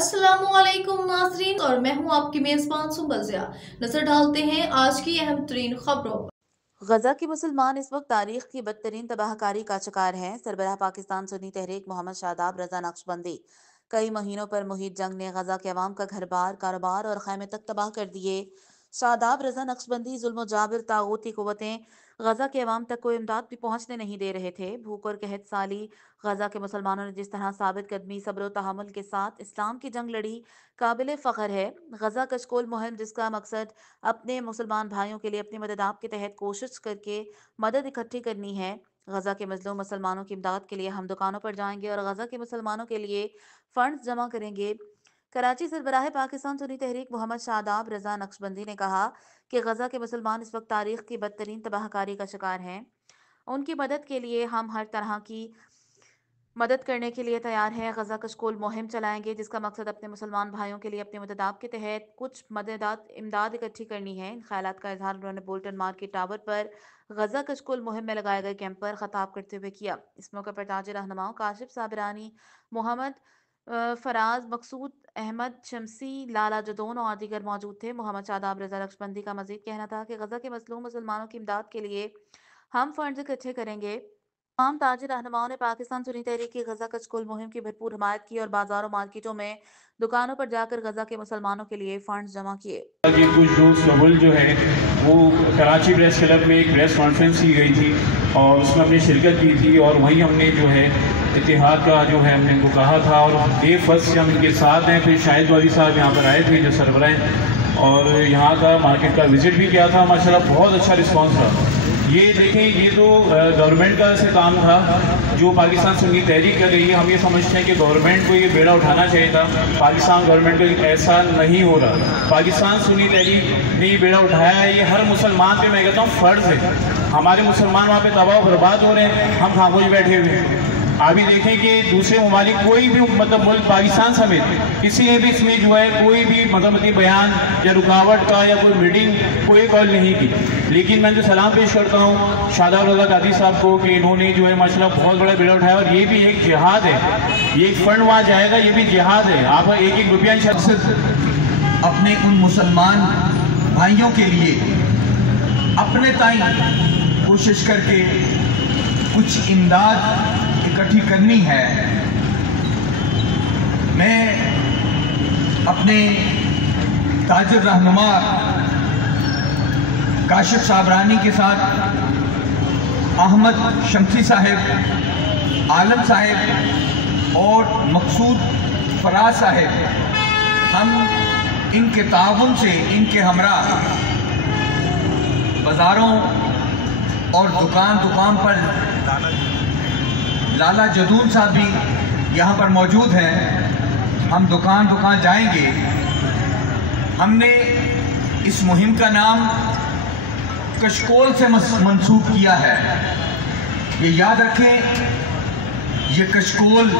अस्सलामुअलैकुम नाज़रीन, और मैं हूं आपकी मेज़बान सुंबल ज़िया। नजर डालते हैं आज की अहम तरीन खबरों पर। गजा के मुसलमान इस वक्त तारीख की बदतरीन तबाहकारी का शिकार हैं। सरबराह पाकिस्तान सुन्नी तहरीक मोहम्मद शादाब रजा नक्शबंदी कई महीनों पर मुहित जंग ने गजा के अवाम का घर बार, कारोबार और खैमे तक तबाह कर दिए। शादाब रजा नक्शबंदी जुल्म जाबिर तागूती कुव्वतें गजा के अवाम तक कोई इमदाद भी पहुंचने नहीं दे रहे थे। भूख और कहत साली गजा के मुसलमानों ने जिस तरह साबित कदमी, सब्र और तहम्मुल के साथ इस्लाम की जंग लड़ी, काबिल फ़ख्र है। गजा कशकोल मुहिम, जिसका मकसद अपने मुसलमान भाइयों के लिए अपनी मदद आप के तहत कोशिश करके मदद इकट्ठी करनी है। गजा के मजलूम मुसलमानों की इमदाद के लिए हम दुकानों पर जाएंगे और गजा के मुसलमानों के लिए फंड्स जमा करेंगे। कराची सरबराह पाकिस्तान सुन्नी तहरीक मोहम्मद शादाब रजा नक्शबंदी ने कहा कि गजा के मुसलमान इस वक्त तारीख की बदतरीन तबाहकारी का शिकार हैं। उनकी मदद के लिए हम हर तरह की मदद करने के लिए तैयार हैं। गजा कशकोल मुहिम चलाएंगे, जिसका मकसद अपने मुसलमान भाइयों के लिए अपनी मदद आप के तहत कुछ इमदाद इकट्ठी करनी है। इन ख्यालात का इजहार उन्होंने बोल्टन मार्केट टावर पर गजा कशकोल मुहिम में लगाए गए कैंप पर खताब करते हुए किया। इस मौके पर ताज रहनुमाओं काशिफ साबरानी, मोहम्मद फराज, मकसूद अहमद शमसी, लाला जदोन और दीगर मौजूद थे। मोहम्मद शादाब रजा नक्शबंदी का मजीद कहना था कि गजा के मजलूम मुसलमानों की इमदाद के लिए हम फंड्स इकट्ठे करेंगे। तमाम ताजिर रहनुमाओं ने पाकिस्तान सुन्नी तहरीक की गजा कशकोल मुहिम की भरपूर हमायत की और बाजारों, मार्केटों में, दुकानों पर जाकर गजा के मुसलमानों के लिए फंड्स जमा किए। कुछ दोस्त सबुल जो है वो कराची प्रेस क्लब में एक प्रेस कॉन्फ्रेंस की गई थी और उसमें हमने शिरकत की थी और वहीं हमने जो है इतिहाद का जो है हमने इनको कहा था और डे फर्स्ट से हम इनके साथ हैं। फिर शाहिद वाली साहब यहाँ पर आए थे जो सरबराह, और यहाँ का मार्केट का विजिट भी किया था। माशाल्लाह बहुत अच्छा रिस्पॉन्स था। ये देखें, ये तो गवर्नमेंट का से काम था जो पाकिस्तान सुन्नी तहरीक कर रही है। हम ये समझते हैं कि गवर्नमेंट को ये बेड़ा उठाना चाहिए था। पाकिस्तान गवर्नमेंट को ऐसा नहीं हो रहा। पाकिस्तान सुन्नी तहरीक ने ये बेड़ा उठाया है। ये हर मुसलमान पे मैं कहता हूँ फ़र्ज़ है। हमारे मुसलमान वहाँ पे तबाह बर्बाद हो रहे हैं, हम खामोश बैठे हुए हैं। अभी देखें कि दूसरे ममालिक कोई भी मतलब मुल्क पाकिस्तान समेत किसी ने भी इसमें जो है कोई भी मजम्मती बयान या रुकावट का या कोई मीटिंग कोई कॉल नहीं की। लेकिन मैं तो सलाम पेश करता हूँ शादाब रजा कादी साहब को कि इन्होंने जो है माशाल्लाह बहुत बड़ा बेड़ा उठाया और ये भी एक जिहाद है। ये एक फंड वहाँ जाएगा, ये भी जिहाद है। आप एक एक रुपया अपने उन मुसलमान भाइयों के लिए अपने ताई कोशिश करके कुछ इमदाद इकट्ठी करनी है। मैं अपने ताजिर रहनुमा काशिफ साबरानी के साथ अहमद शमसी साहब, आलम साहब और मकसूद फराज साहब, हम इनके ताउन से इनके हमरा बाज़ारों और दुकान पर लाला जदून साहब भी यहाँ पर मौजूद हैं। हम दुकान जाएंगे। हमने इस मुहिम का नाम कशकोल से मंसूब किया है। ये याद रखें, ये कशकोल